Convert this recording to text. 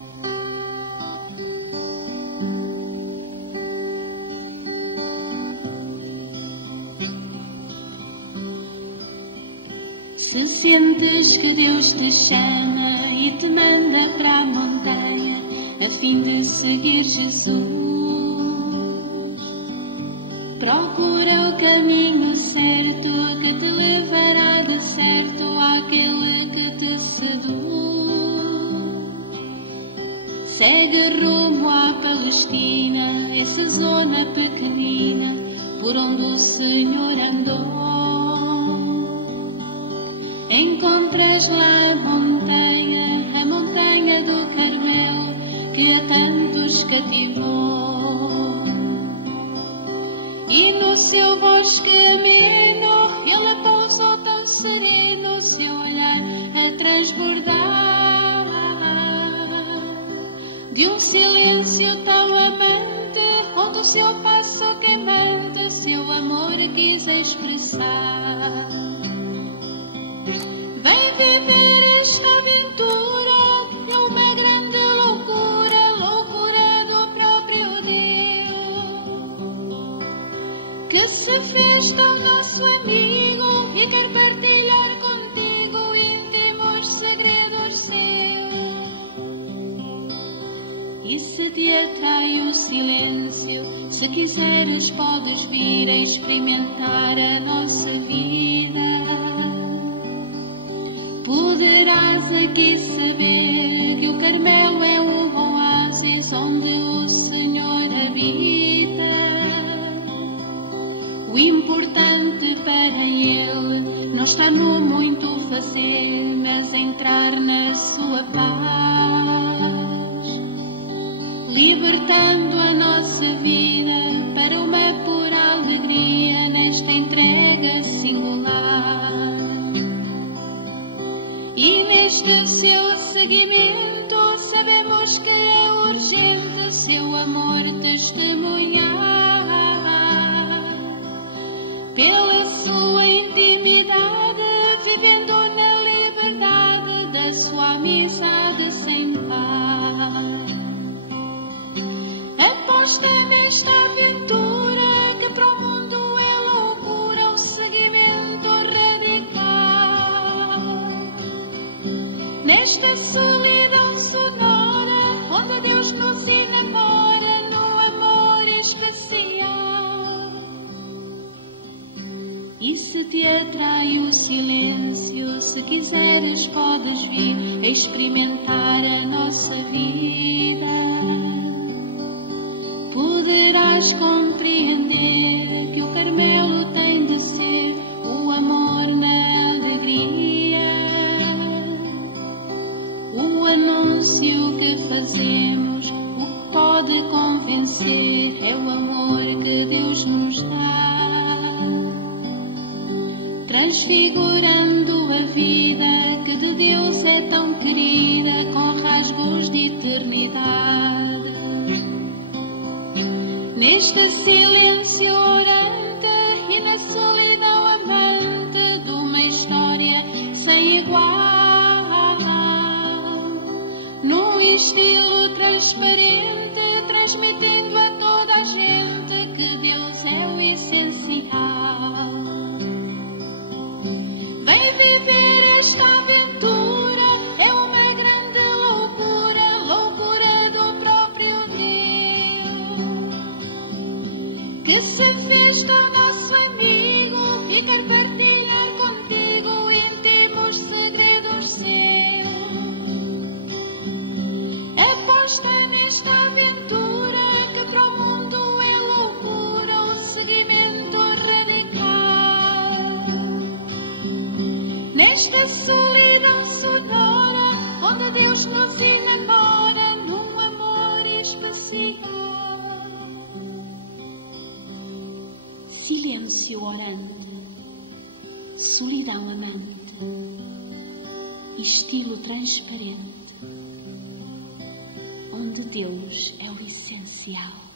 Se sentes que Deus te chama e te manda para a montanha a fim de seguir Jesus, procura o caminho certo que te levará de certo àquele que te seduz. Segue rumo à Palestina, essa zona pequenina por onde o Senhor andou. Encontras lá a montanha do Carmelo, que a tantos cativou. E no seu bosque ameno, ele pousou tão sereno, seu olhar a transbordar de um silêncio tão amante, onde o seu passo queimante, seu amor quis expressar. Vem viver esta aventura, é uma grande loucura, loucura do próprio Deus, que se fez tão nosso amigo e quer partilhar contigo íntimos segredos seus. E se te atrai o silêncio, se quiseres podes vir a experimentar a nossa vida. Poderás aqui saber que o Carmelo é um oásis onde o Senhor habita. O importante para Ele não está no muito fazer, mas entrar na sua paz, libertando a nossa vida para uma pura alegria nesta entrega singular. E neste seu seguimento sabemos que é urgente seu amor testemunhar. Pela sua intimidade, vivendo na liberdade da sua amizade sem par. Aposta nesta aventura que para o mundo é loucura, um seguimento radical. Nesta solidão sonora, onde Deus nos enamora no amor especial. E se te atrai o silêncio, se quiseres podes vir a experimentar a nossa vida. Poderás compreender que o Carmelo tem de ser o amor na alegria. O anúncio que fazemos, o que pode convencer, é o amor que Deus nos dá, transfigurando a vida que de Deus é tão querida, com rasgos de eternidade. Neste silêncio orante e na solidão amante de uma história sem igual, num estilo transparente, transmitindo a toda a gente que Deus é o essencial. Vem viver esta aventura, é uma grande loucura, loucura do próprio Deus, que se fez tão nosso amigo e quer partilhar contigo íntimos segredos seus. Aposta nesta aventura que para o mundo é loucura, um seguimento radical. Nesta solidão sonora, onde Deus nos enamora num amor especial. Silêncio orante, solidão amante, estilo transparente, onde Deus é o essencial.